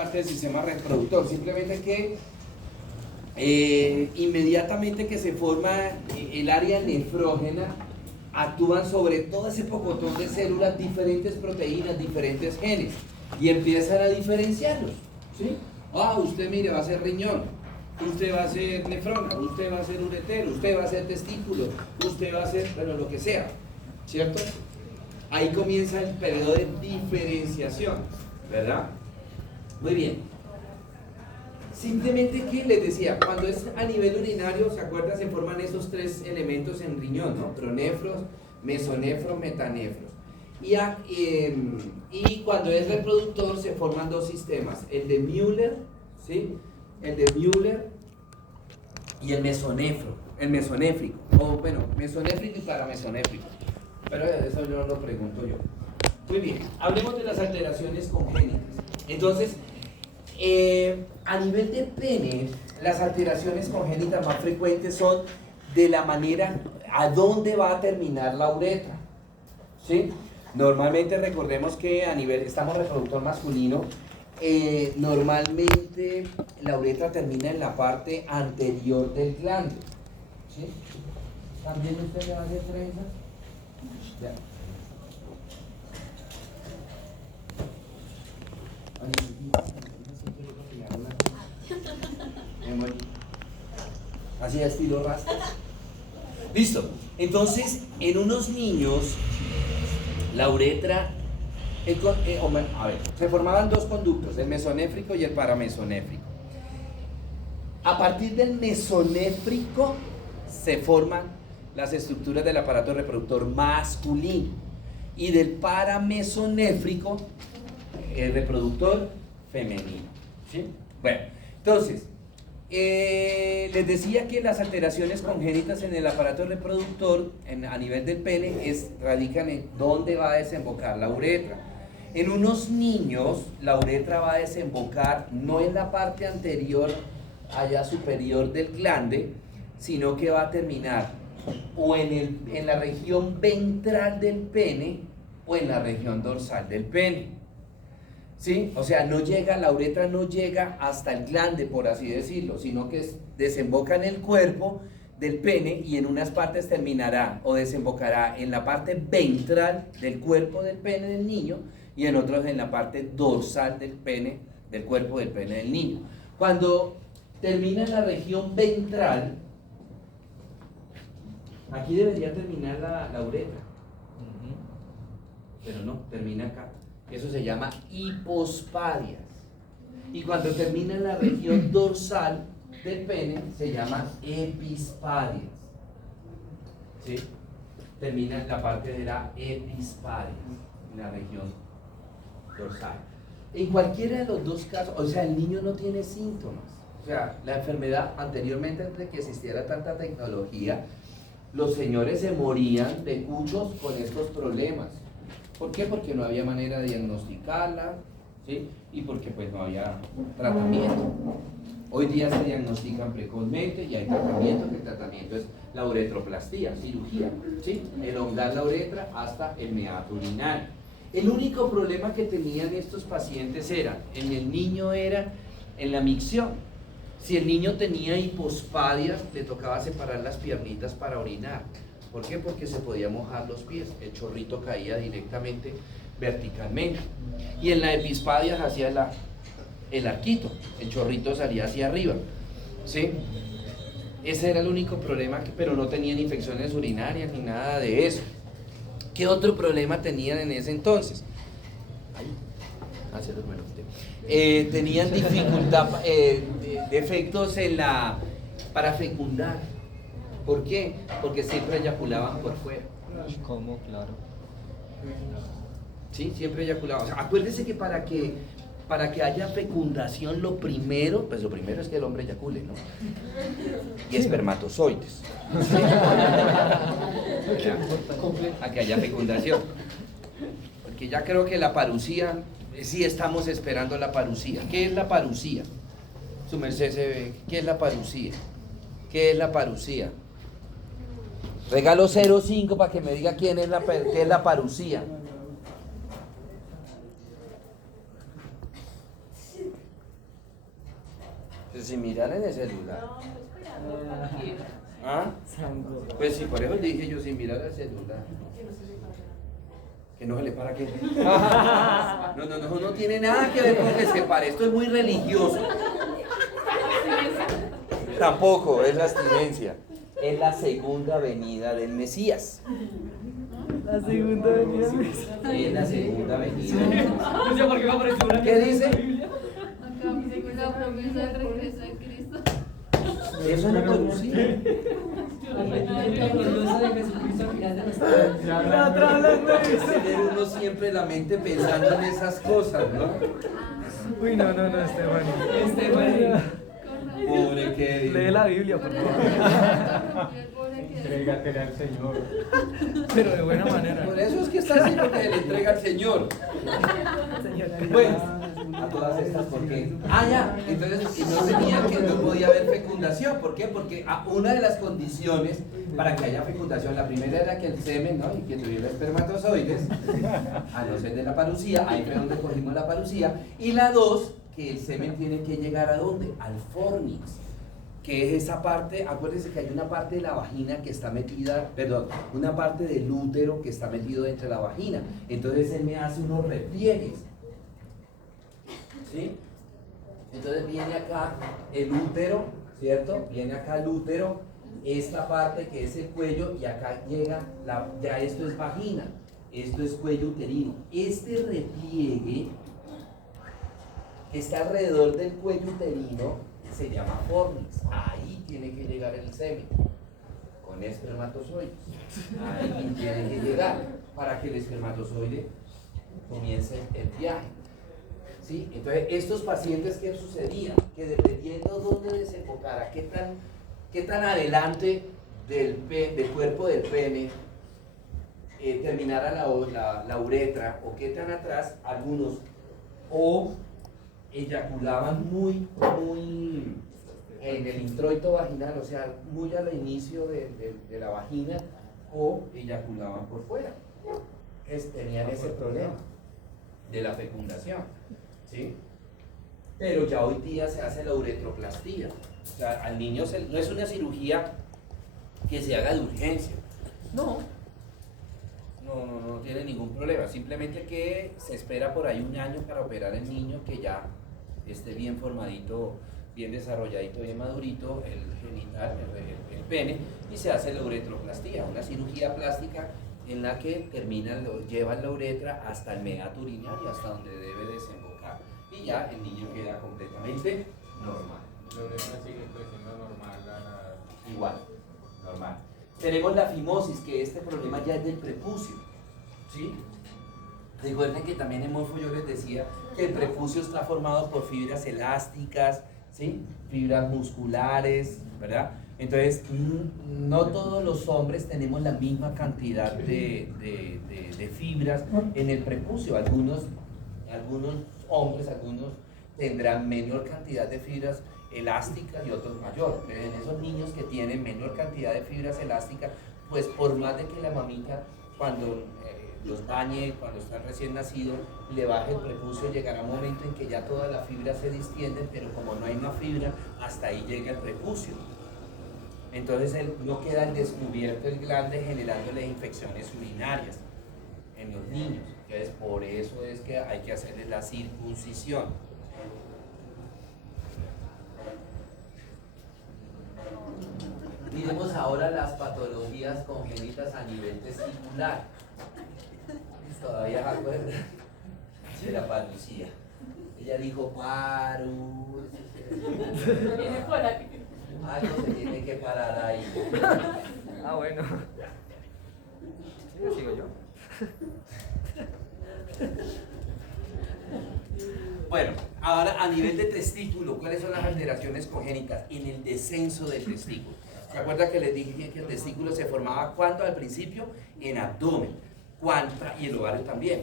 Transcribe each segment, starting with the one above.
parte del sistema reproductor, simplemente que inmediatamente que se forma el área nefrógena, actúan sobre todo ese pocotón de células diferentes proteínas, diferentes genes, y empiezan a diferenciarlos, ¿sí? Usted mire, va a ser riñón, usted va a ser nefrona, usted va a ser uretero, usted va a ser testículo, usted va a ser, bueno, lo que sea, ¿cierto? Ahí comienza el periodo de diferenciación, ¿verdad? Muy bien. Simplemente que les decía, cuando es a nivel urinario, ¿se acuerdan? Se forman esos tres elementos en riñón, ¿no? Pronefros, mesonefros, metanefros. Y cuando es reproductor se forman dos sistemas, el de Müller, ¿sí? El de Müller y el mesonéfrico, o bueno, mesonéfrico y paramesonéfrico. Pero eso yo lo pregunto yo. Muy bien, hablemos de las alteraciones congénitas. Entonces, a nivel de pene, las alteraciones congénitas más frecuentes son de la manera a dónde va a terminar la uretra, ¿sí? Normalmente recordemos que a nivel, estamos reproductor masculino, normalmente la uretra termina en la parte anterior del glande, ¿sí? ¿También usted le va a hacer trenzas? Ya. Así estilo rasta. Listo. Entonces, en unos niños, la uretra, se formaban dos conductos, el mesonéfrico y el paramesonéfrico. A partir del mesonéfrico se forman las estructuras del aparato reproductor masculino y del paramesonéfrico el reproductor femenino, ¿sí? Bueno, entonces, les decía que las alteraciones congénitas en el aparato reproductor a nivel del pene radican en dónde va a desembocar la uretra. En unos niños la uretra va a desembocar no en la parte anterior, allá superior del glande, sino que va a terminar o en la región ventral del pene o en la región dorsal del pene. ¿Sí? O sea, la uretra no llega hasta el glande, por así decirlo, sino que desemboca en el cuerpo del pene y en unas partes terminará o desembocará en la parte ventral del cuerpo del pene del niño y en otros en la parte dorsal del pene, del cuerpo del pene del niño. Cuando termina en la región ventral, aquí debería terminar la uretra, pero no, termina acá. Eso se llama hipospadias. Y cuando termina en la región dorsal del pene, se llama epispadias. ¿Sí? Termina en la parte de la epispadias, en la región dorsal. En cualquiera de los dos casos, o sea, el niño no tiene síntomas. O sea, la enfermedad, anteriormente, antes de que existiera tanta tecnología, los señores se morían de cuchos con estos problemas. ¿Por qué? Porque no había manera de diagnosticarla, ¿sí? Y porque pues no había tratamiento. Hoy día se diagnostican precozmente y hay tratamiento, que el tratamiento es la uretroplastía, cirugía, ¿sí? Elongar la uretra hasta el meato urinario. El único problema que tenían estos pacientes en el niño era en la micción. Si el niño tenía hipospadias, le tocaba separar las piernitas para orinar. ¿Por qué? Porque se podía mojar los pies, el chorrito caía directamente verticalmente. Y en la epispadia hacía el arquito, el chorrito salía hacia arriba, ¿sí? Ese era el único problema, pero no tenían infecciones urinarias ni nada de eso. ¿Qué otro problema tenían en ese entonces? Tenían dificultad, defectos para fecundar. ¿Por qué? Porque siempre eyaculaban por fuera. ¿Cómo? Claro. Sí, siempre eyaculaban. O sea, acuérdese que para que haya fecundación, lo primero es que el hombre eyacule, ¿no? Y espermatozoides. ¿Sí? A que haya fecundación. Porque ya creo que la parucía, sí estamos esperando la parucía. ¿Qué es la parucía? Su merced se ve. ¿Qué es la parucía? ¿Qué es la parucía? Regalo 0,5 para que me diga qué es la parucía. Pues si miran en el celular. No, esperando cualquiera. ¿Ah? Pues sí, por eso dije yo, sin mirar al celular. Que no se le para qué. No tiene nada que ver con que se pare. Esto es muy religioso. Tampoco, es la abstinencia. Es la segunda venida del Mesías. La segunda venida del Mesías. Es la segunda venida. No sé por qué me apareció una. ¿Qué dice? Acá dice que la promesa del regreso de Cristo. Eso es la parucía. Tener uno siempre la mente pensando en esas cosas, ¿no? Uy, no, Esteban. Pobre que Lee la Biblia, por favor. Entrégate al Señor. Pero de buena manera. Por eso es que está haciendo que le entrega al Señor. Bueno, a todas estas, ¿por qué? Ah, ya, entonces y no tenía que no podía haber fecundación. ¿Por qué? Porque una de las condiciones para que haya fecundación, la primera era que el semen, ¿no? Y que tuviera espermatozoides, a no ser de la parucía, ahí fue donde cogimos la parucía. Y la dos, que el semen tiene que llegar ¿a dónde? Al fornix, que es esa parte. Acuérdense que hay una parte de la vagina que está metida, perdón, una parte del útero que está metido dentro de la vagina. Entonces él me hace unos repliegues, ¿sí? Entonces viene acá el útero, ¿cierto? Viene acá el útero, esta parte que es el cuello, y acá llega, ya esto es vagina, esto es cuello uterino. Este repliegue que está alrededor del cuello uterino se llama fornix. Ahí tiene que llegar el semen con espermatozoides. Ahí tiene que llegar para que el espermatozoide comience el viaje. ¿Sí? Entonces, estos pacientes, ¿qué sucedía? Que dependiendo dónde desembocara, qué tan adelante del cuerpo del pene terminara la uretra, o qué tan atrás, algunos o eyaculaban muy en el introito vaginal, o sea, muy al inicio de la vagina, o eyaculaban por fuera. Tenían ese problema de la fecundación, ¿sí? Pero ya hoy día se hace la uretroplastía. O sea, al niño no es una cirugía que se haga de urgencia. No tiene ningún problema. Simplemente que se espera por ahí un año para operar el niño, que ya esté bien formadito, bien desarrolladito, bien madurito, el genital, el pene, y se hace la uretroplastía, una cirugía plástica en la que llevan la uretra hasta el meato urinario, hasta donde debe desembocar, y ya el niño queda completamente normal. La uretra sigue creciendo normal. Igual, normal. Tenemos la fimosis, que este problema ya es del prepucio, ¿sí? Recuerden que también en morfo yo les decía que el prepucio está formado por fibras elásticas, ¿sí? Fibras musculares, ¿verdad? Entonces, no todos los hombres tenemos la misma cantidad de fibras en el prepucio. Algunos hombres, algunos tendrán menor cantidad de fibras elásticas y otros mayor. Pero en esos niños que tienen menor cantidad de fibras elásticas, pues por más de que la mamita, cuando los bañe, cuando están recién nacidos, le baje el prepucio, llegará un momento en que ya todas las fibras se distienden, pero como no hay más fibra, hasta ahí llega el prepucio. Entonces no queda al descubierto el glande, generándole infecciones urinarias en los niños. Entonces por eso es que hay que hacerle la circuncisión. Miremos ahora las patologías congénitas a nivel testicular. Todavía se acuerdan de la parucía. Ella dijo paru. Viene por ahí. Algo se tiene que parar ahí. Ah, bueno. Sí, sigo yo. Bueno, ahora a nivel de testículo, ¿cuáles son las alteraciones congénitas? En el descenso del testículo. ¿Se acuerdan que les dije que el testículo se formaba cuánto al principio? En abdomen. Y el ovario también.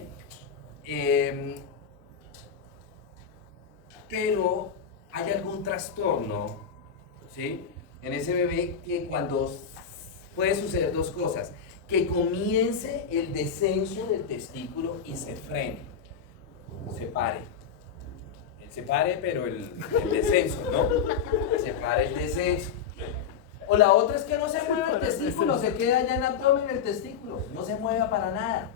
Pero hay algún trastorno, ¿sí? En ese bebé, que cuando puede suceder dos cosas: que comience el descenso del testículo y se frene, se pare se pare, pero el descenso, ¿no? Se pare el descenso. O la otra es que no se mueva el testículo, se queda allá en el abdomen el testículo, no se mueva para nada.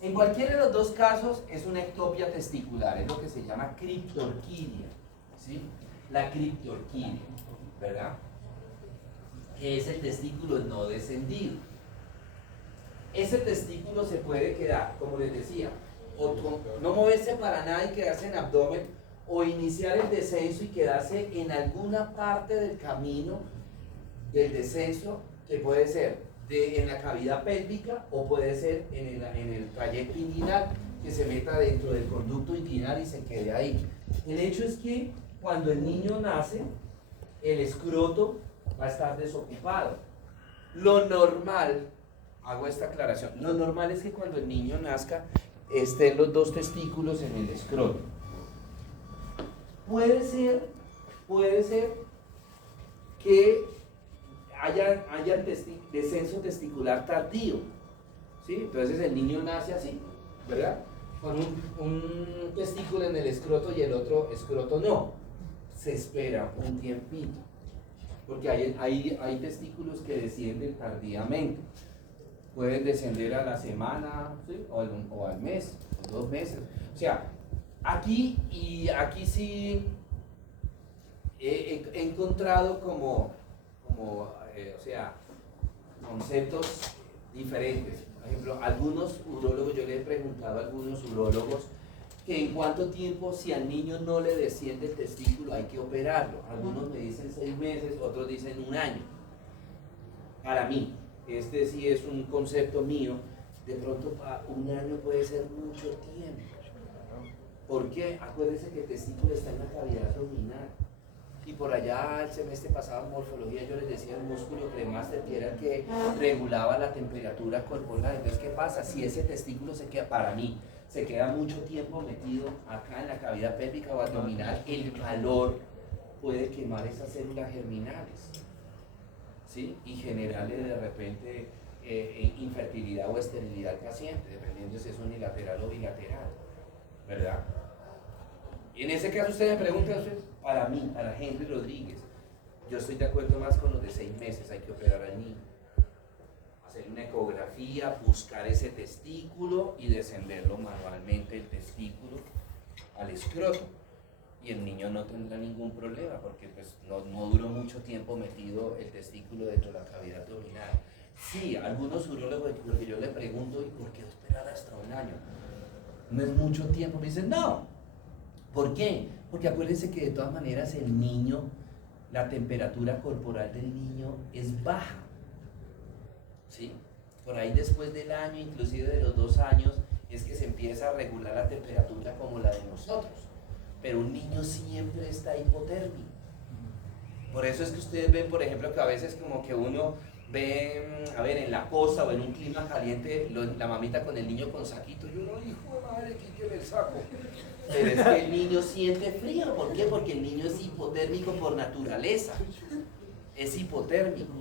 En cualquiera de los dos casos es una ectopia testicular, es lo que se llama criptorquidia, ¿sí? La criptorquidia, ¿verdad? Que es el testículo no descendido. Ese testículo se puede quedar, como les decía, o no moverse para nada y quedarse en abdomen, o iniciar el descenso y quedarse en alguna parte del camino del descenso, que puede ser en la cavidad pélvica o puede ser en el trayecto inguinal, que se meta dentro del conducto inguinal y se quede ahí. El hecho es que cuando el niño nace, el escroto va a estar desocupado. Lo normal, hago esta aclaración, lo normal es que cuando el niño nazca estén los dos testículos en el escroto. Puede ser que haya descenso testicular tardío, ¿sí? Entonces el niño nace así, ¿verdad? Con un testículo en el escroto y el otro escroto no. Se espera un tiempito, porque hay testículos que descienden tardíamente. Pueden descender a la semana, ¿sí? o al mes, o 2 meses. O sea, aquí sí he encontrado como conceptos diferentes. Por ejemplo, algunos urólogos, yo le he preguntado a algunos urólogos que en cuánto tiempo, si al niño no le desciende el testículo, hay que operarlo. Algunos me dicen 6 meses, otros dicen 1 año. Para mí, este sí es un concepto mío, de pronto 1 año puede ser mucho tiempo. ¿Por qué? Acuérdense que el testículo está en la cavidad abdominal. Y por allá el semestre pasado en morfología yo les decía el músculo cremaster, que era el que regulaba la temperatura corporal. Entonces, ¿qué pasa? Si ese testículo se queda, para mí, se queda mucho tiempo metido acá en la cavidad pélvica o abdominal, el calor puede quemar esas células germinales, ¿sí? Y generarle de repente infertilidad o esterilidad al paciente, dependiendo si es unilateral o bilateral, ¿verdad? Y en ese caso usted me pregunta, para mí, para Henry Rodríguez, yo estoy de acuerdo más con los de 6 meses, hay que operar al niño. Hacer una ecografía, buscar ese testículo y descenderlo manualmente el testículo al escroto. Y el niño no tendrá ningún problema porque pues, no duró mucho tiempo metido el testículo dentro de la cavidad abdominal. Sí, algunos urólogos, porque yo le pregunto, ¿y por qué esperar hasta 1 año? No es mucho tiempo. Me dicen, no. ¿Por qué? Porque acuérdense que de todas maneras el niño, la temperatura corporal del niño es baja, ¿sí? Por ahí después del año, inclusive de los 2 años, es que se empieza a regular la temperatura como la de nosotros. Pero un niño siempre está hipotérmico. Por eso es que ustedes ven, por ejemplo, que a veces como que uno ve, a ver, en la costa o en un clima caliente, la mamita con el niño con saquito, y uno, hijo de madre, quíteme el saco. Pero es que el niño siente frío. ¿Por qué? Porque el niño es hipotérmico por naturaleza. Es hipotérmico,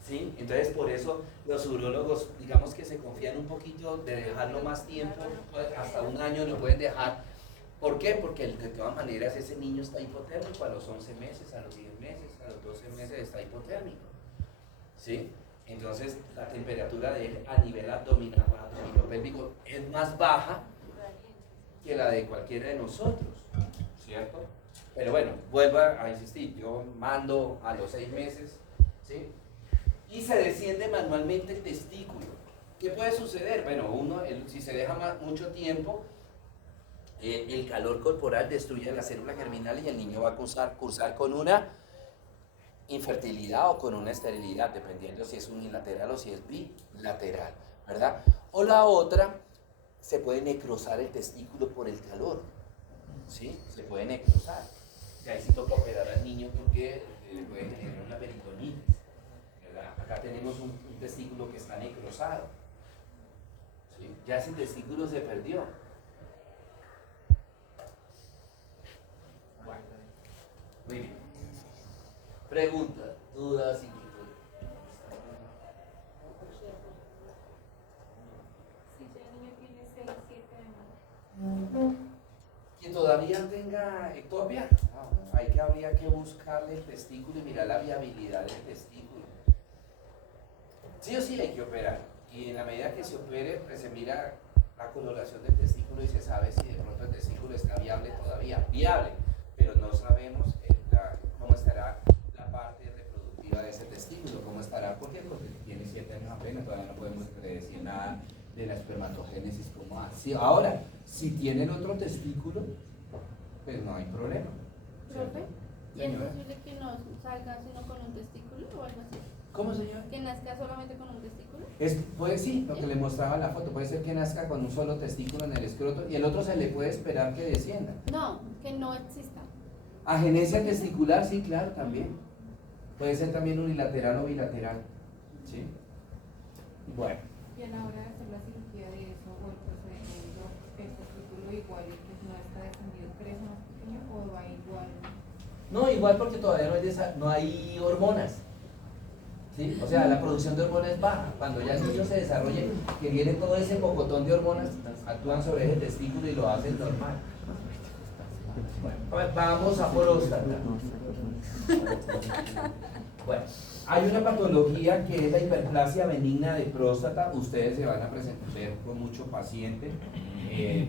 ¿sí? Entonces por eso los urólogos, digamos que se confían un poquito de dejarlo más tiempo, hasta 1 año lo pueden dejar. ¿Por qué? Porque de todas maneras ese niño está hipotérmico a los 11 meses, a los 10 meses, a los 12 meses está hipotérmico, ¿sí? Entonces la temperatura de él a nivel abdominopélvico es más baja que la de cualquiera de nosotros, ¿cierto? Pero bueno, vuelvo a insistir, yo mando a los 6 meses, ¿sí? Y se desciende manualmente el testículo. ¿Qué puede suceder? Bueno, si se deja mucho tiempo, el calor corporal destruye la célula germinal y el niño va a cursar con una infertilidad o con una esterilidad, dependiendo si es unilateral o si es bilateral, ¿verdad? O la otra, se puede necrosar el testículo por el calor, ¿sí? Se puede necrosar. Y ahí sí toca operar al niño porque puede generar una peritonitis, ¿verdad? Acá tenemos un testículo que está necrosado, ¿sí? Ya ese testículo se perdió. Bueno, muy bien. Preguntas, dudas, inquietudes. Si el niño tiene 6, 7 años. Que todavía tenga ectopia, habría que buscarle el testículo y mirar la viabilidad del testículo. Sí o sí hay que operar. Y en la medida que se opere, pues se mira la coloración del testículo y se sabe si de pronto el testículo está viable todavía. Viable, pero no sabemos cómo estará la parte reproductiva de ese testículo, cómo estará, ¿por qué? Porque tiene 7 años apenas, todavía no podemos decir nada de la espermatogénesis como así. Ahora, si tienen otro testículo, pues no hay problema. ¿Profe? ¿Y es Señora. posible que no salga sino con un testículo o algo así? ¿Cómo, señor? ¿Que nazca solamente con un testículo? Puede sí, lo que le mostraba en la foto, puede ser que nazca con un solo testículo en el escroto y el otro se le puede esperar que descienda. No, que no exista. Agenesia testicular, sí, claro, también. Puede ser también unilateral o bilateral. ¿Sí? Bueno. Y a la hora de hacer la cirugía de eso o el procedimiento, el testículo igual que no está descendido, crece más pequeño o va igual. No, igual porque todavía no hay hormonas. ¿Sí? O sea, la producción de hormonas es baja. Cuando ya el niño se desarrolle, que viene todo ese pocotón de hormonas, actúan sobre el testículo y lo hacen normal. Bueno, vamos a próstata. Bueno, hay una patología que es la hiperplasia benigna de próstata. Ustedes se van a presentar con mucho paciente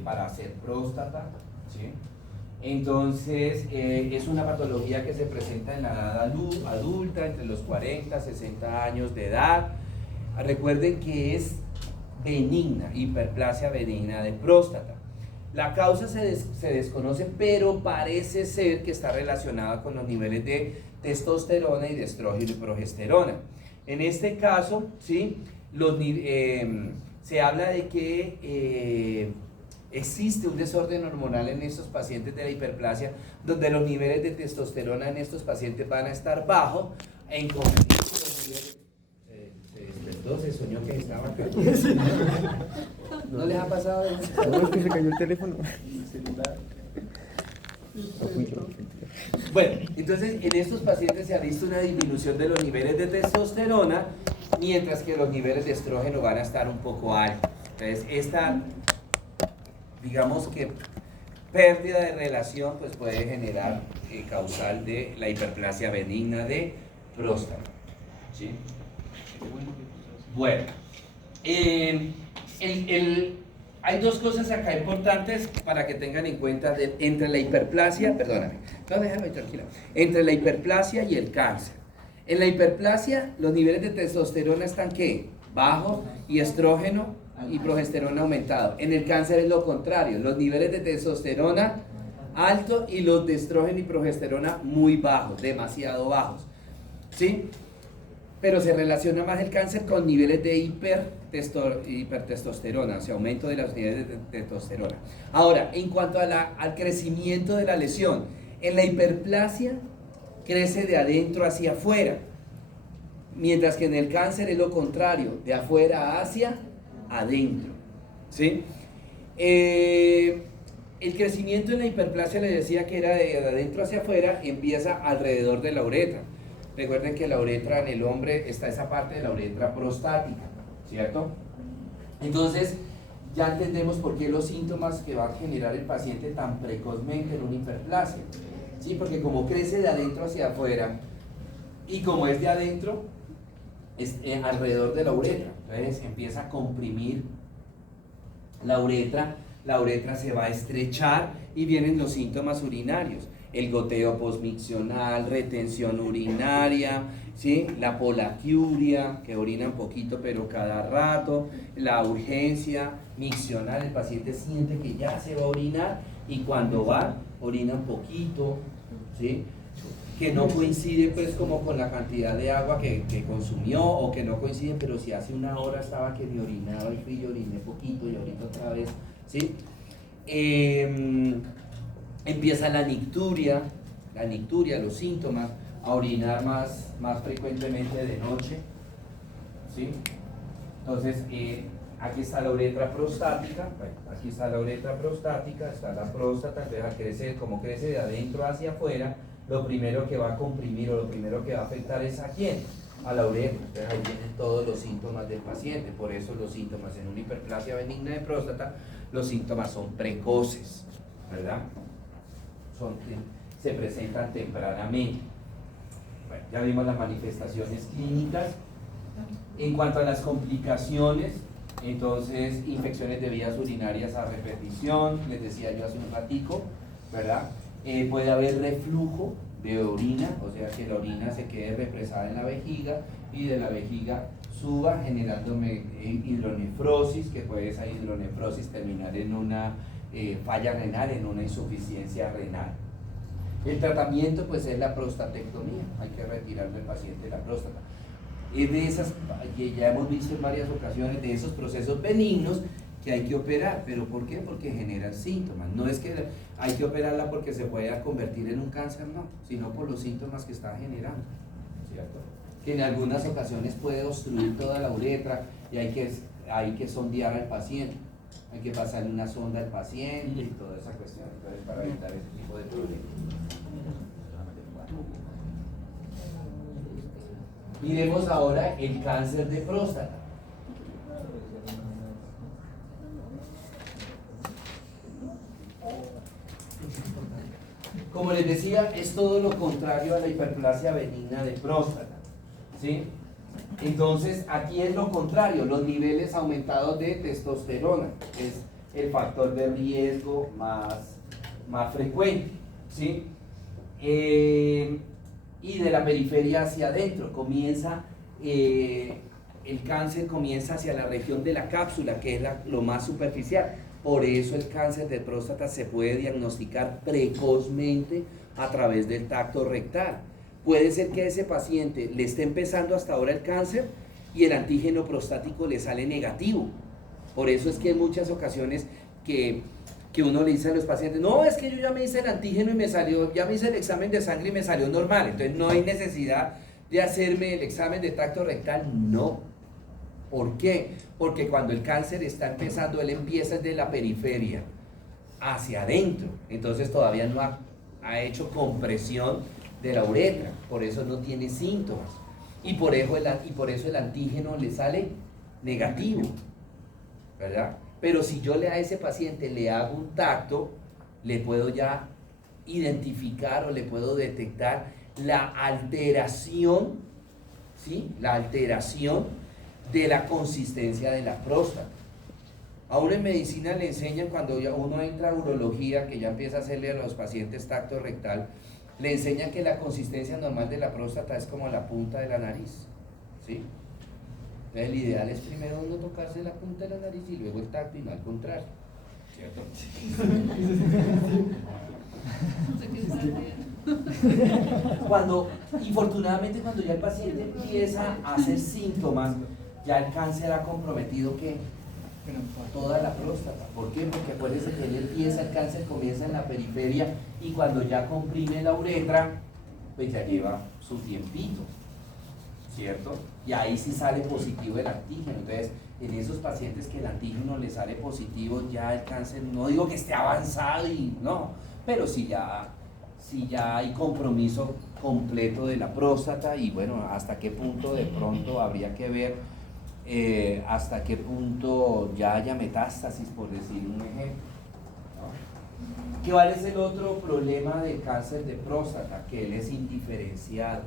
para hacer próstata, ¿sí? Entonces, es una patología que se presenta en la edad adulta, entre los 40 y 60 años de edad. Recuerden que es benigna, hiperplasia benigna de próstata. La causa se desconoce, pero parece ser que está relacionada con los niveles de testosterona y de estrógeno y progesterona. En este caso, ¿sí? Se habla de que existe un desorden hormonal en estos pacientes de la hiperplasia, donde los niveles de testosterona en estos pacientes van a estar bajos, en conjunto con los niveles. Se despertó, se soñó que estaba acá. ¿No les ha pasado eso? No, es que se cayó el teléfono. Bueno, entonces en estos pacientes se ha visto una disminución de los niveles de testosterona, mientras que los niveles de estrógeno van a estar un poco altos. Entonces, esta, digamos que pérdida de relación, pues puede generar causal de la hiperplasia benigna de próstata. ¿Sí? Bueno, hay dos cosas acá importantes para que tengan en cuenta entre la hiperplasia, perdóname, no, déjame tranquila, entre la hiperplasia y el cáncer. En la hiperplasia, los niveles de testosterona están ¿qué? Bajos y estrógeno y progesterona aumentado. En el cáncer es lo contrario, los niveles de testosterona altos y los de estrógeno y progesterona muy bajos, demasiado bajos. ¿Sí? Pero se relaciona más el cáncer con niveles de hipertestosterona, o sea, aumento de los niveles de testosterona. Ahora, en cuanto al crecimiento de la lesión, en la hiperplasia crece de adentro hacia afuera, mientras que en el cáncer es lo contrario, de afuera hacia adentro. ¿Sí? El crecimiento en la hiperplasia, les decía que era de adentro hacia afuera, empieza alrededor de la uretra. Recuerden que la uretra en el hombre está esa parte de la uretra prostática, ¿cierto? Entonces, ya entendemos por qué los síntomas que va a generar el paciente tan precozmente en una hiperplasia. ¿Sí? Porque como crece de adentro hacia afuera y como es de adentro, es alrededor de la uretra, entonces empieza a comprimir la uretra se va a estrechar y vienen los síntomas urinarios. El goteo postmiccional, retención urinaria, ¿sí? La polaquiuria, que orina un poquito pero cada rato, la urgencia miccional, el paciente siente que ya se va a orinar y cuando va, orina un poquito, ¿sí? Que no coincide pues como con la cantidad de agua que consumió, o que no coincide, pero si hace una hora estaba que me orinaba y fui y oriné poquito y ahorita otra vez, ¿sí? Empieza la nicturia, los síntomas, a orinar más frecuentemente de noche, ¿sí? Entonces, aquí está la uretra prostática, está la próstata, entonces al crecer, como crece de adentro hacia afuera, lo primero que va a comprimir o lo primero que va a afectar es ¿a quién? A la uretra. Entonces ahí vienen todos los síntomas del paciente, por eso los síntomas en una hiperplasia benigna de próstata, los síntomas son precoces, ¿verdad? se presentan tempranamente. Bueno, ya vimos las manifestaciones clínicas. En cuanto a las complicaciones, entonces infecciones de vías urinarias a repetición, les decía yo hace un ratico, ¿verdad? Puede haber reflujo de orina, o sea que la orina se quede represada en la vejiga y de la vejiga suba generando hidronefrosis, que puede esa hidronefrosis terminar en una falla renal, en una insuficiencia renal. El tratamiento pues es la prostatectomía, hay que retirarle al paciente la próstata. Es de esas que ya hemos visto en varias ocasiones, de esos procesos benignos que hay que operar. ¿Pero por qué? Porque generan síntomas. No es que hay que operarla porque se pueda convertir en un cáncer, no, sino por los síntomas que está generando, ¿cierto? Que en algunas ocasiones puede obstruir toda la uretra y hay que sondear al paciente, hay que pasarle una sonda al paciente y toda esa cuestión, entonces, para evitar ese tipo de problemas. Miremos ahora el cáncer de próstata. Como les decía, es todo lo contrario a la hiperplasia benigna de próstata, ¿sí? Entonces, aquí es lo contrario, los niveles aumentados de testosterona, es el factor de riesgo más frecuente, ¿sí? Y de la periferia hacia adentro, el cáncer comienza hacia la región de la cápsula, que es lo más superficial. Por eso el cáncer de próstata se puede diagnosticar precozmente a través del tacto rectal. Puede ser que a ese paciente le esté empezando hasta ahora el cáncer y el antígeno prostático le sale negativo. Por eso es que en muchas ocasiones que uno le dice a los pacientes, no, es que yo ya me hice el antígeno y me salió, ya me hice el examen de sangre y me salió normal, entonces no hay necesidad de hacerme el examen de tacto rectal. No. ¿Por qué? Porque cuando el cáncer está empezando, él empieza desde la periferia hacia adentro, entonces todavía no ha hecho compresión de la uretra, por eso no tiene síntomas y por eso el antígeno le sale negativo, ¿verdad? Pero si yo a ese paciente le hago un tacto, le puedo ya identificar o le puedo detectar la alteración, ¿sí? La alteración de la consistencia de la próstata. A uno en medicina le enseñan, cuando uno entra a urología, que ya empieza a hacerle a los pacientes tacto rectal, le enseñan que la consistencia normal de la próstata es como la punta de la nariz, ¿sí? El ideal es primero uno tocarse la punta de la nariz y luego el tacto y no al contrario, ¿cierto? Infortunadamente, cuando ya el paciente empieza a hacer síntomas, ya el cáncer ha comprometido ¿qué? Toda la próstata. ¿Por qué? Porque acuérdense que el cáncer comienza en la periferia y cuando ya comprime la uretra, pues ya lleva su tiempito, ¿cierto? Y ahí sí sale positivo el antígeno. Entonces, en esos pacientes que el antígeno le sale positivo, ya el cáncer, no digo que esté avanzado y no, pero sí ya hay compromiso completo de la próstata y bueno, hasta qué punto de pronto habría que ver hasta qué punto ya haya metástasis, por decir un ejemplo, ¿no? ¿Cuál es el otro problema del cáncer de próstata? Que él es indiferenciado.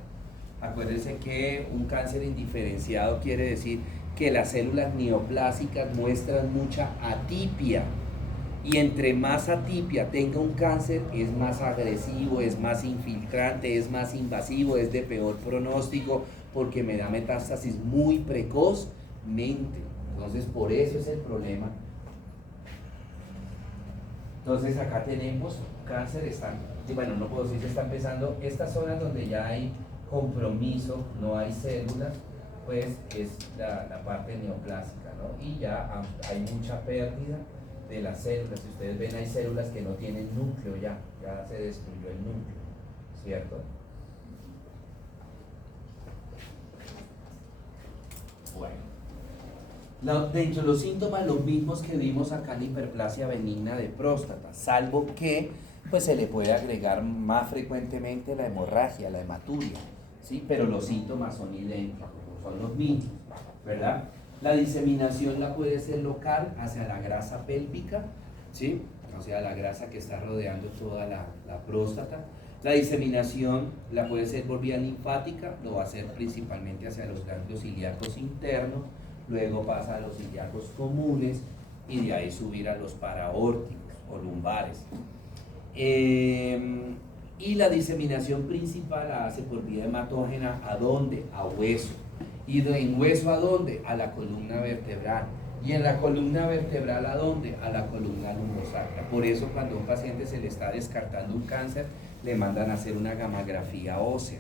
Acuérdense que un cáncer indiferenciado quiere decir que las células neoplásicas muestran mucha atipia. Y entre más atipia tenga un cáncer, es más agresivo, es más infiltrante, es más invasivo, es de peor pronóstico, porque me da metástasis muy precozmente. Entonces, por eso es el problema. Entonces, acá tenemos cáncer, bueno, no puedo decir que está empezando, estas zonas donde ya hay compromiso, no hay células, pues es la parte neoplásica, ¿no? Y ya hay mucha pérdida de las células. Si ustedes ven, hay células que no tienen núcleo, ya se destruyó el núcleo, ¿cierto? Bueno, dentro de los síntomas, los mismos que vimos acá en la hiperplasia benigna de próstata, salvo que pues se le puede agregar más frecuentemente la hemorragia, la hematuria, ¿sí? Pero los síntomas son idénticos, son los mismos, ¿verdad? La diseminación la puede ser local hacia la grasa pélvica, ¿sí? o sea, la grasa que está rodeando toda la próstata. La diseminación la puede ser por vía linfática, lo va a hacer principalmente hacia los ganglios ilíacos internos, luego pasa a los ilíacos comunes y de ahí subir a los paraórticos o lumbares. Y la diseminación principal la hace por vía hematógena, ¿a dónde? A hueso. ¿Y en hueso a dónde? A la columna vertebral. ¿Y en la columna vertebral a dónde? A la columna lumbosacra. Por eso cuando a un paciente se le está descartando un cáncer, le mandan a hacer una gamografía ósea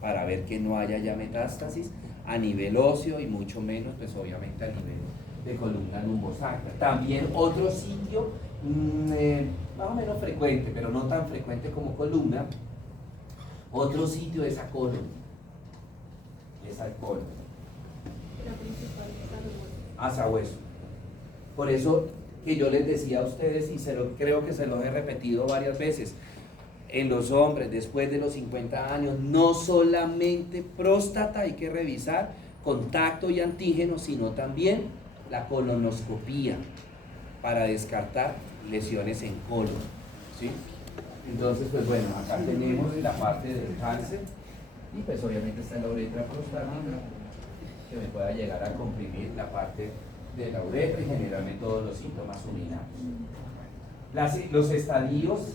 para ver que no haya ya metástasis a nivel óseo y mucho menos, pues obviamente a nivel de columna lumbosacra. También otro sitio más o menos frecuente, pero no tan frecuente como columna, otro sitio es a colon. Es al colon. La principal es a los huesos. Hacia hueso. Por eso que yo les decía a ustedes, y creo que se los he repetido varias veces, en los hombres después de los 50 años, no solamente próstata hay que revisar, contacto y antígeno, sino también la colonoscopía para descartar lesiones en colon, ¿sí? Entonces, pues bueno, acá tenemos la parte del cáncer y pues obviamente está la uretra prostática que me pueda llegar a comprimir la parte de la uretra y generarme todos los síntomas urinarios. Los estadios,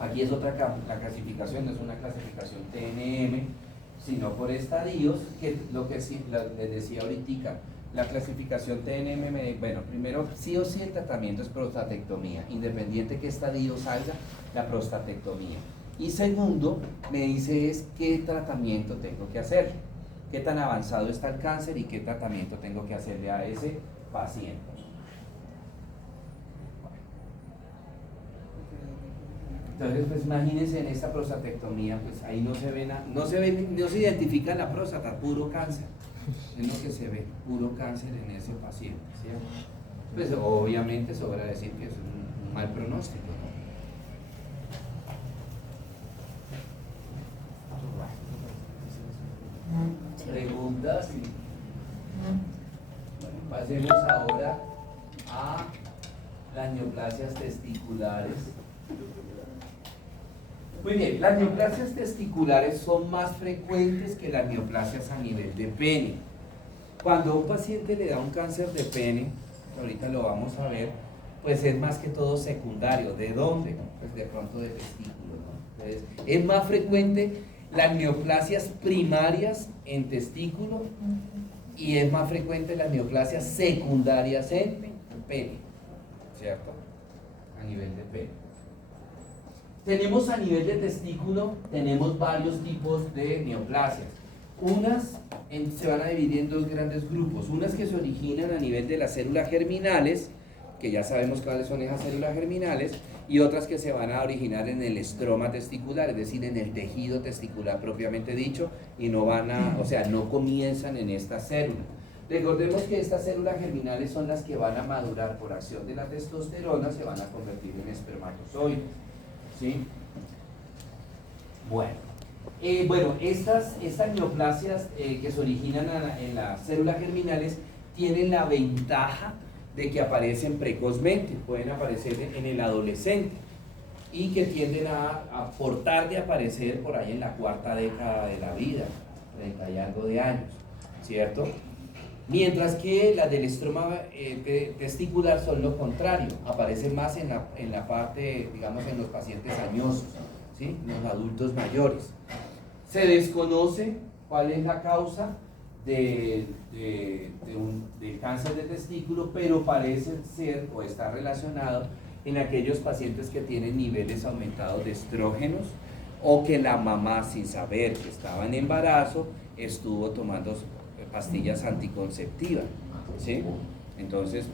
aquí es la clasificación, no es una clasificación TNM, sino por estadios, que lo que sí, les decía ahorita, la clasificación TNM, bueno, primero sí o sí el tratamiento es prostatectomía, independiente qué estadio salga, la prostatectomía. Y segundo, me dice es qué tratamiento tengo que hacer, qué tan avanzado está el cáncer y qué tratamiento tengo que hacerle a ese paciente. Entonces, pues imagínense en esta prostatectomía, pues ahí no se ve nada, no se identifica la próstata, puro cáncer. Es lo que se ve, puro cáncer en ese paciente, ¿cierto? Pues obviamente sobra decir que es un mal pronóstico, ¿no? Preguntas. Bueno, pasemos ahora a las neoplasias testiculares. Muy bien, las neoplasias testiculares son más frecuentes que las neoplasias a nivel de pene. Cuando a un paciente le da un cáncer de pene, ahorita lo vamos a ver, pues es más que todo secundario. ¿De dónde? Pues de pronto de testículo, ¿no? Entonces, es más frecuente las neoplasias primarias en testículo y es más frecuente las neoplasias secundarias en pene, ¿cierto? A nivel de pene. Tenemos a nivel de testículo, tenemos varios tipos de neoplasias. Unas se van a dividir en dos grandes grupos. Unas que se originan a nivel de las células germinales, que ya sabemos cuáles son esas células germinales, y otras que se van a originar en el estroma testicular, es decir, en el tejido testicular propiamente dicho, y no van a, o sea, no comienzan en esta célula. Recordemos que estas células germinales son las que van a madurar por acción de la testosterona, se van a convertir en espermatozoides. ¿Sí? Bueno, estas neoplasias que se originan en las células germinales tienen la ventaja de que aparecen precozmente, pueden aparecer en el adolescente y que tienden a por tarde aparecer por ahí en la cuarta década de la vida, 30 y algo de años, ¿cierto? Mientras que las del estroma testicular son lo contrario, aparecen más en la parte, digamos, en los pacientes añosos, ¿sí? Los adultos mayores. Se desconoce cuál es la causa del cáncer de testículo, pero parece ser o está relacionado en aquellos pacientes que tienen niveles aumentados de estrógenos o que la mamá, sin saber que estaba en embarazo, estuvo tomando pastillas anticonceptivas, ¿sí? Entonces,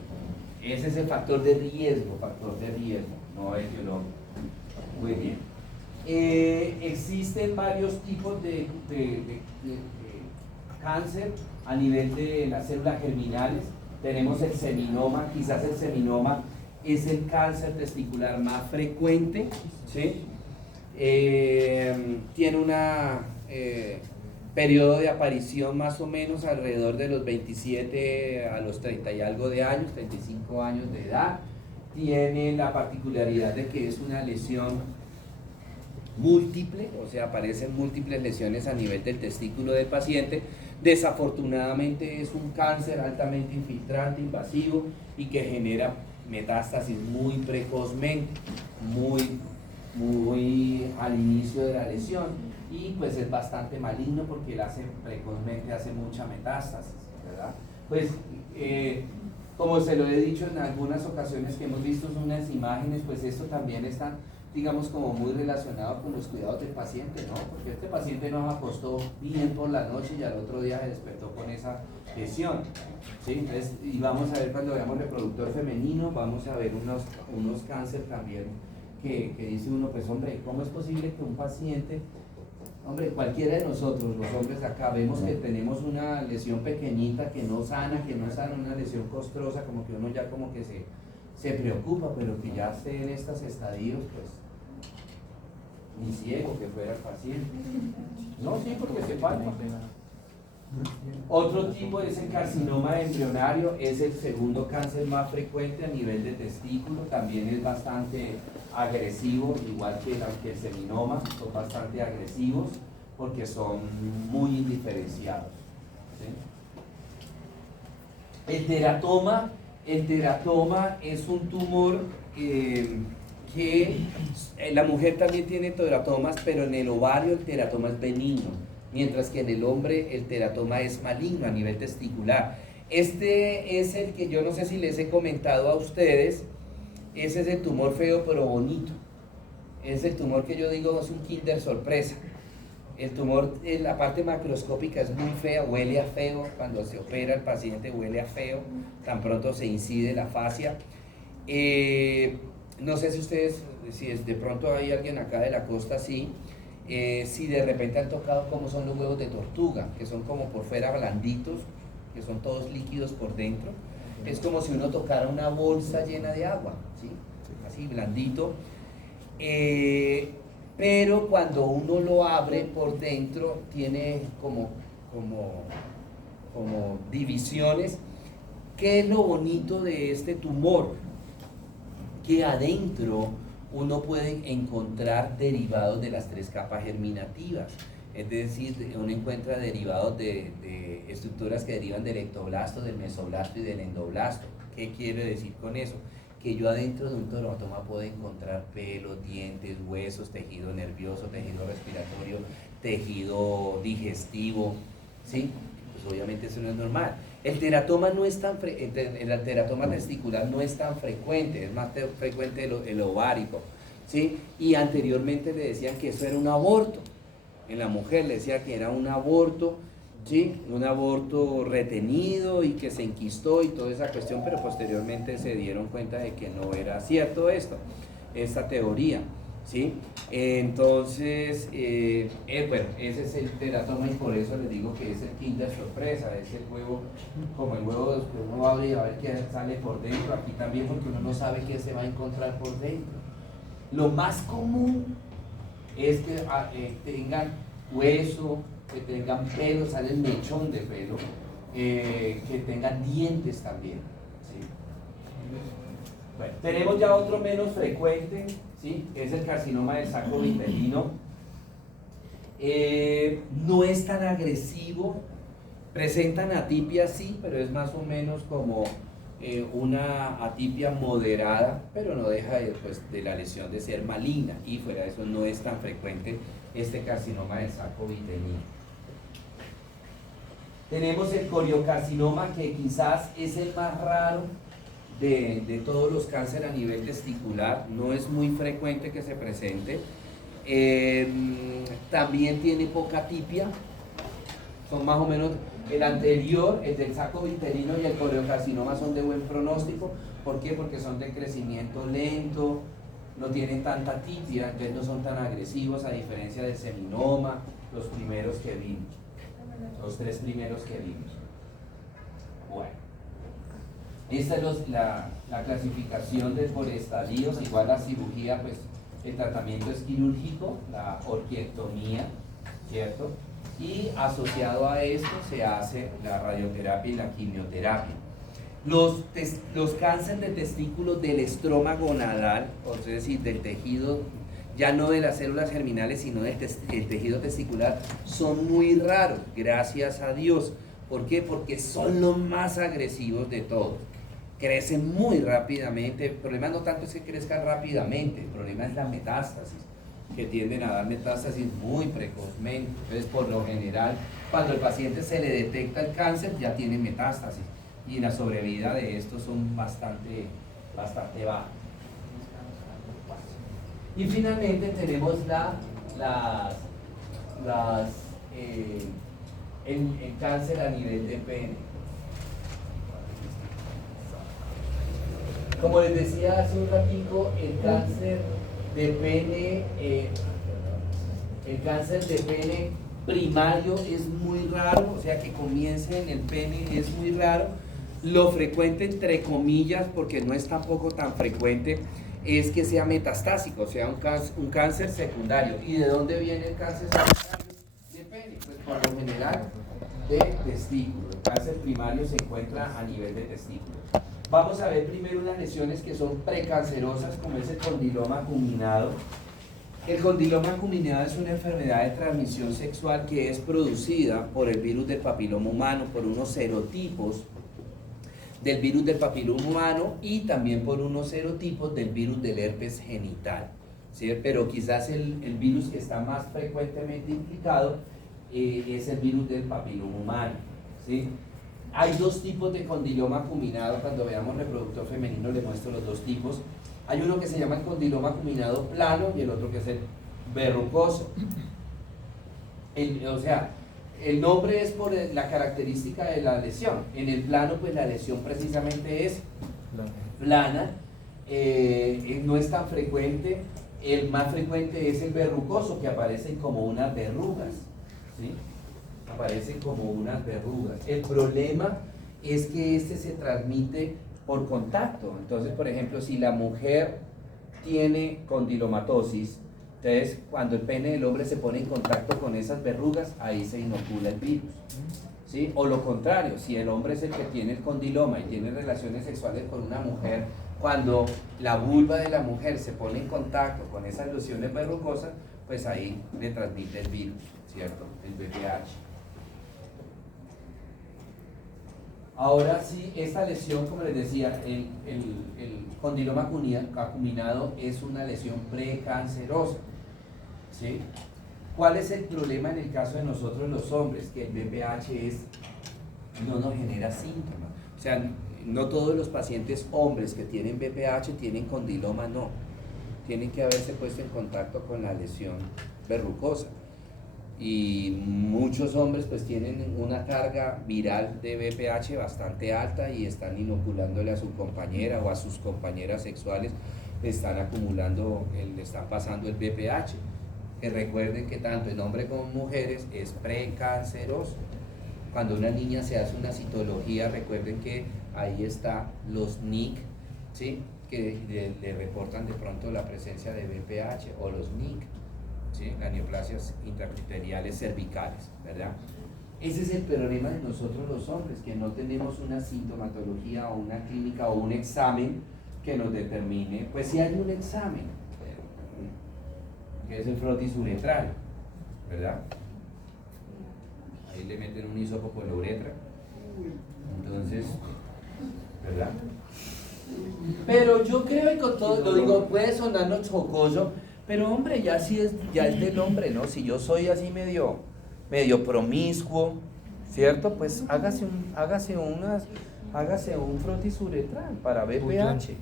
ese es el factor de riesgo, no es biológico. Muy bien. Existen varios tipos de cáncer a nivel de las células germinales. Tenemos el seminoma, quizás el seminoma es el cáncer testicular más frecuente, ¿sí? Tiene una periodo de aparición más o menos alrededor de los 27 a los 30 y algo de años, 35 años de edad. tiene la particularidad de que es una lesión múltiple, o sea, aparecen múltiples lesiones a nivel del testículo del paciente. Desafortunadamente es un cáncer altamente infiltrante, invasivo y que genera metástasis muy precozmente, muy al inicio de la lesión, y pues es bastante maligno porque él precozmente hace mucha metástasis, ¿verdad? Pues como se lo he dicho en algunas ocasiones que hemos visto unas imágenes, pues esto también está, digamos, como muy relacionado con los cuidados del paciente, ¿no? Porque este paciente nos acostó bien por la noche y al otro día se despertó con esa lesión, ¿sí? Entonces, y vamos a ver cuando veamos reproductor femenino, vamos a ver unos cáncer también que dice uno, pues hombre, ¿cómo es posible que un paciente, hombre, cualquiera de nosotros, los hombres de acá, vemos que tenemos una lesión pequeñita que no sana, una lesión costrosa, como que uno ya como que se preocupa, pero que ya esté en estos estadios, pues, ni ciego que fuera el paciente. No, sí, porque se palpa. Otro tipo es el carcinoma embrionario, es el segundo cáncer más frecuente a nivel de testículo, también es bastante agresivo, igual que el seminoma, son bastante agresivos porque son muy indiferenciados, ¿sí? El teratoma es un tumor que la mujer también tiene teratomas, pero en el ovario el teratoma es benigno, mientras que en el hombre el teratoma es maligno a nivel testicular. Este es el que yo no sé si les he comentado a ustedes, ese es el tumor feo pero bonito. Es el tumor que yo digo es un kinder sorpresa. El tumor en la parte macroscópica es muy fea, huele a feo, cuando se opera el paciente huele a feo, tan pronto se incide la fascia. No sé si ustedes, si de pronto hay alguien acá de la costa, sí. Si de repente han tocado cómo son los huevos de tortuga, que son como por fuera blanditos, que son todos líquidos por dentro, es como si uno tocara una bolsa llena de agua, ¿sí? Así blandito, pero cuando uno lo abre por dentro tiene como divisiones. ¿Qué es lo bonito de este tumor? Que adentro uno puede encontrar derivados de las 3 capas germinativas, es decir, uno encuentra derivados de estructuras que derivan del ectoblasto, del mesoblasto y del endoblasto. ¿Qué quiere decir con eso? Que yo adentro de un teratoma puedo encontrar pelo, dientes, huesos, tejido nervioso, tejido respiratorio, tejido digestivo, ¿sí? Pues obviamente eso no es normal. El teratoma no es tan el teratoma testicular no es tan frecuente, es más frecuente el ovárico, ¿sí? Y anteriormente le decían que eso era un aborto. En la mujer le decía que era un aborto, ¿sí? Un aborto retenido y que se enquistó y toda esa cuestión, pero posteriormente se dieron cuenta de que no era cierto esta teoría, ¿sí? Entonces, bueno, ese es el teratoma y por eso les digo que es el kinder sorpresa, es el huevo, como el huevo que uno abre y a ver qué sale por dentro, aquí también porque uno no sabe qué se va a encontrar por dentro. Lo más común es que tengan hueso, que tengan pelo, sale el mechón de pelo, que tengan dientes también, ¿sí? Bueno, tenemos ya otro menos frecuente, ¿sí? Es el carcinoma del saco vitelino. No es tan agresivo, presentan atipia sí, pero es más o menos como una atipia moderada, pero no deja de la lesión de ser maligna, y fuera de eso no es tan frecuente este carcinoma del saco vitelino. Tenemos el coriocarcinoma, que quizás es el más raro de todos los cánceres a nivel testicular, no es muy frecuente que se presente. También tiene poca atipia, son más o menos el anterior, el del saco vitelino y el coriocarcinoma son de buen pronóstico. ¿Por qué? Porque son de crecimiento lento, no tienen tanta atipia, entonces no son tan agresivos, a diferencia del seminoma, los primeros que vimos, los 3 primeros que vimos. Bueno, esta es la clasificación por estadios. Igual la cirugía, pues el tratamiento es quirúrgico, la orquiectomía, ¿cierto? Y asociado a esto se hace la radioterapia y la quimioterapia. Los cánceres de testículos del estroma gonadal, o sea, es decir, del tejido, ya no de las células germinales, sino del tejido testicular, son muy raros, gracias a Dios. ¿Por qué? Porque son los más agresivos de todos. Crecen muy rápidamente. El problema no tanto es que crezcan rápidamente, el problema es la metástasis, que tienden a dar metástasis muy precozmente. Entonces, por lo general, cuando el paciente se le detecta el cáncer, ya tiene metástasis. Y la sobrevida de estos son bastante bajas. Y finalmente tenemos el cáncer a nivel de pene. Como les decía hace un ratico, el cáncer de pene primario es muy raro, o sea que comience en el pene es muy raro. Lo frecuente, entre comillas, porque no es tampoco tan frecuente, es que sea metastásico, o sea un cáncer secundario. ¿Y de dónde viene el cáncer secundario de pene? Pues por lo general de testículo. El cáncer primario se encuentra a nivel de testículo. Vamos a ver primero unas lesiones que son precancerosas, como es el condiloma acuminado. El condiloma acuminado es una enfermedad de transmisión sexual que es producida por el virus del papiloma humano, por unos serotipos del virus del papiloma humano y también por unos serotipos del virus del herpes genital, ¿sí? Pero quizás el virus que está más frecuentemente implicado es el virus del papiloma humano, ¿sí? Hay dos tipos de condiloma acuminado. Cuando veamos reproductor femenino les muestro los dos tipos. Hay uno que se llama el condiloma acuminado plano y el otro que es el verrucoso. O sea, el nombre es por la característica de la lesión. En el plano, pues la lesión precisamente es plana, no es tan frecuente. El más frecuente es el verrucoso, que aparecen como unas verrugas, ¿sí? Aparecen como unas verrugas. El problema es que este se transmite por contacto. Entonces, por ejemplo, si la mujer tiene condilomatosis, entonces cuando el pene del hombre se pone en contacto con esas verrugas, ahí se inocula el virus, ¿sí? O lo contrario, si el hombre es el que tiene el condiloma y tiene relaciones sexuales con una mujer, cuando la vulva de la mujer se pone en contacto con esas lesiones verrucosas, pues ahí le transmite el virus, ¿cierto? El VPH. Ahora sí, esta lesión, como les decía, el condiloma acuminado es una lesión precancerosa, ¿sí? ¿Cuál es el problema en el caso de nosotros los hombres? Que el VPH no nos genera síntomas. O sea, no todos los pacientes hombres que tienen VPH tienen condiloma, no. Tienen que haberse puesto en contacto con la lesión verrucosa. Y muchos hombres pues tienen una carga viral de VPH bastante alta y están inoculándole a su compañera o a sus compañeras sexuales, le están pasando el VPH. Que recuerden que tanto en hombres como en mujeres es precanceroso. Cuando una niña se hace una citología, recuerden que ahí está los NIC, ¿sí? Que le reportan de pronto la presencia de VPH, o los NIC, ¿sí? Las neoplasias intracriteriales cervicales, ¿verdad? Ese es el problema de nosotros los hombres, que no tenemos una sintomatología o una clínica o un examen que nos determine. Pues sí hay un examen, que es el frotis uretral, ¿verdad? Ahí le meten un hisopo por la uretra, entonces, ¿verdad? Pero yo creo, y con todo, lo digo, puede sonarnos jocoso, pero hombre, ya es del hombre, ¿no? Si yo soy así medio promiscuo, ¿cierto? Pues hágase un frotis uretral para VPH,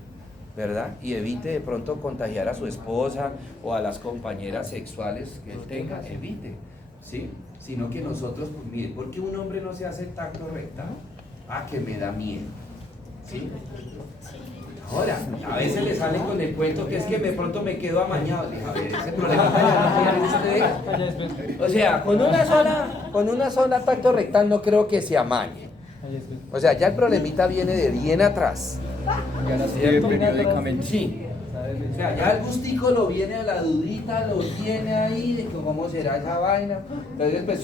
¿verdad? Y evite de pronto contagiar a su esposa o a las compañeras sexuales que él tenga, evite, ¿sí? Sino que nosotros, pues mire, ¿por qué un hombre no se hace el tacto rectal? Ah, que me da miedo, ¿sí? Ahora, a veces le salen con el cuento que es que de pronto me quedo amañado. Le dije, a ver, ese problema ya no tiene usted. O sea, con una sola tacto rectal no creo que se amañe. O sea, ya el problemita viene de bien atrás. ¿Cierto? Periódicamente. Sí. O sea, ya el gustico lo viene a la dudita, lo tiene ahí, de que cómo será esa vaina. Entonces, pues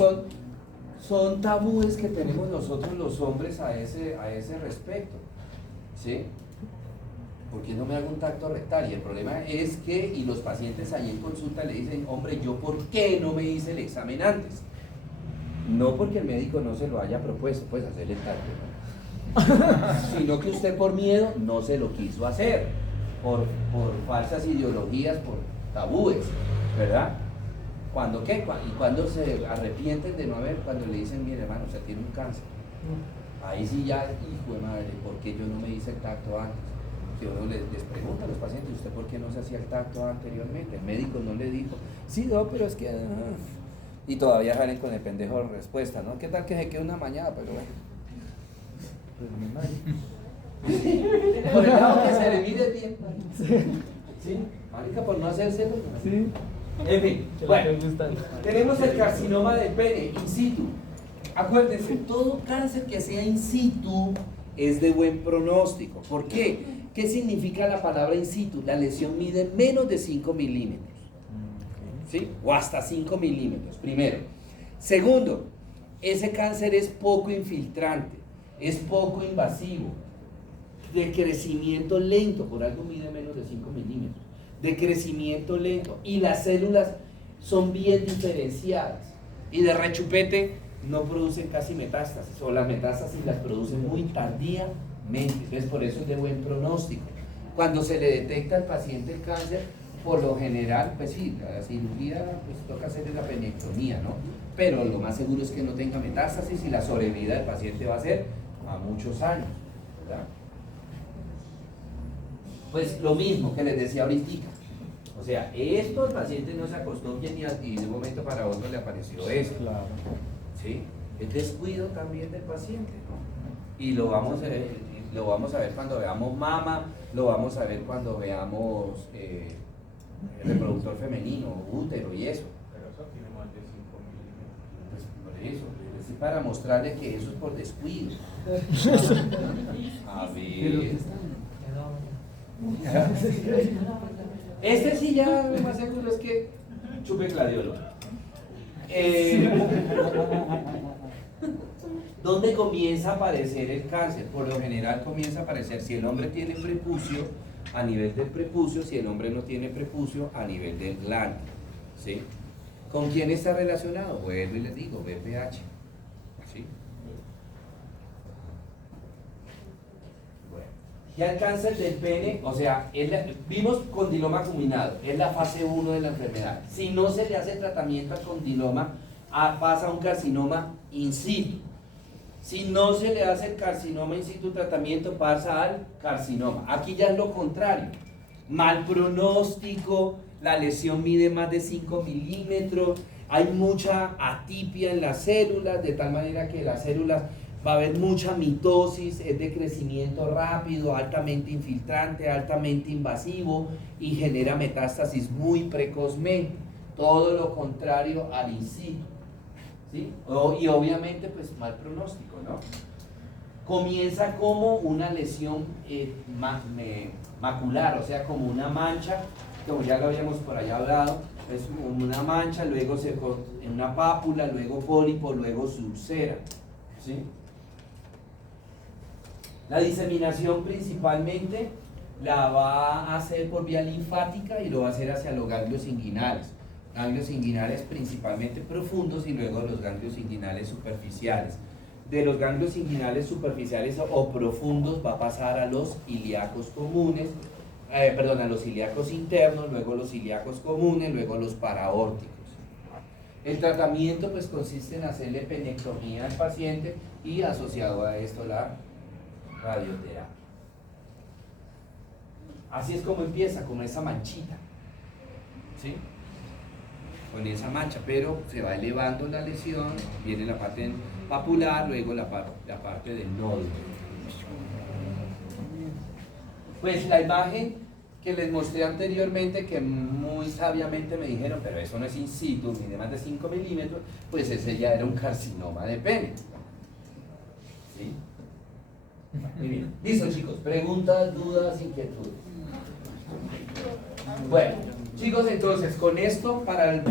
son tabúes que tenemos nosotros los hombres a ese respecto. ¿Sí? ¿Por qué no me hago un tacto rectal? Y el problema es que, y los pacientes ahí en consulta le dicen, hombre, ¿yo por qué no me hice el examen antes? No porque el médico no se lo haya propuesto, pues hacer el tacto, ¿no? Sino que usted por miedo no se lo quiso hacer, por falsas ideologías, por tabúes, ¿verdad? ¿Cuándo qué? Y cuando se arrepienten de no haber, cuando le dicen, mire hermano, usted tiene un cáncer. Ahí sí ya, hijo de madre, ¿por qué yo no me hice el tacto antes? Que uno les pregunta a los pacientes, ¿usted por qué no se hacía el tacto anteriormente? El médico no le dijo, sí, no, pero es que... Y todavía salen con el pendejo de respuesta, ¿no? ¿Qué tal que se quede una mañana? Pero bueno. Pues mi madre. Por el lado que se le mire bien. Sí. Marica, por no hacérselo. Sí. En fin, bueno, tenemos el carcinoma del pene, in situ. Acuérdense, todo cáncer que sea in situ es de buen pronóstico. ¿Por qué? ¿Qué significa la palabra in situ? La lesión mide menos de 5 milímetros. ¿Sí? O hasta 5 milímetros, primero. Segundo, ese cáncer es poco infiltrante, es poco invasivo, de crecimiento lento, por algo mide menos de 5 milímetros, de crecimiento lento, y las células son bien diferenciadas, y de rechupete no producen casi metástasis, o las metástasis las producen muy tardíamente, entonces por eso es de buen pronóstico. Cuando se le detecta al paciente el cáncer, por lo general, pues sí, la cirugía, pues toca hacerle la penectomía, ¿no? Pero lo más seguro es que no tenga metástasis y la sobrevida del paciente va a ser a muchos años, ¿verdad? Pues lo mismo que les decía ahorita, o sea, esto el paciente no se acostó bien y de un momento para otro le apareció esto, Claro. ¿sí? Es descuido también del paciente, ¿no? Y lo vamos a ver cuando veamos mama, lo vamos a ver cuando veamos reproductor femenino, útero y eso. Pero eso tiene más de 5 milímetros. Pues por eso, es para mostrarle que eso es por descuido. A ver. Este sí ya lo más seguro es que chupe gladiolo. ¿Dónde comienza a aparecer el cáncer? Por lo general comienza a aparecer si el hombre tiene prepucio, a nivel del prepucio, si el hombre no tiene prepucio, a nivel del glande, ¿sí? ¿Con quién está relacionado? Vuelvo y les digo, BPH, ¿sí? Bueno, ya el cáncer del pene, o sea, vimos condiloma acuminado, es la fase 1 de la enfermedad. Si no se le hace tratamiento al condiloma, pasa a un carcinoma in situ. Si no se le hace el carcinoma in situ tratamiento, pasa al carcinoma. Aquí ya es lo contrario. Mal pronóstico, la lesión mide más de 5 milímetros, hay mucha atipia en las células, de tal manera que las células va a haber mucha mitosis, es de crecimiento rápido, altamente infiltrante, altamente invasivo y genera metástasis muy precozmente. Todo lo contrario al in situ. ¿Sí? Y obviamente pues mal pronóstico, ¿no? Comienza como una lesión macular, o sea, como una mancha, como ya lo habíamos por allá hablado, es como una mancha, luego en una pápula, luego pólipo, luego subsera, ¿sí? La diseminación principalmente la va a hacer por vía linfática y lo va a hacer hacia los ganglios inguinales. Ganglios inguinales principalmente profundos y luego los ganglios inguinales superficiales. De los ganglios inguinales superficiales o profundos va a pasar a los ilíacos comunes, a los ilíacos internos, luego los ilíacos comunes, luego los paraórticos. El tratamiento pues consiste en hacerle penectomía al paciente y asociado a esto la radioterapia. Así es como empieza, con esa manchita, ¿sí? Con esa mancha, pero se va elevando la lesión, viene la parte papular, luego la parte del nódulo. Pues la imagen que les mostré anteriormente, que muy sabiamente me dijeron, pero eso no es in situ, ni de más de 5 milímetros, pues ese ya era un carcinoma de pene. ¿Sí? Muy bien. Listo, chicos, preguntas, dudas, inquietudes. Bueno, chicos, entonces con esto para el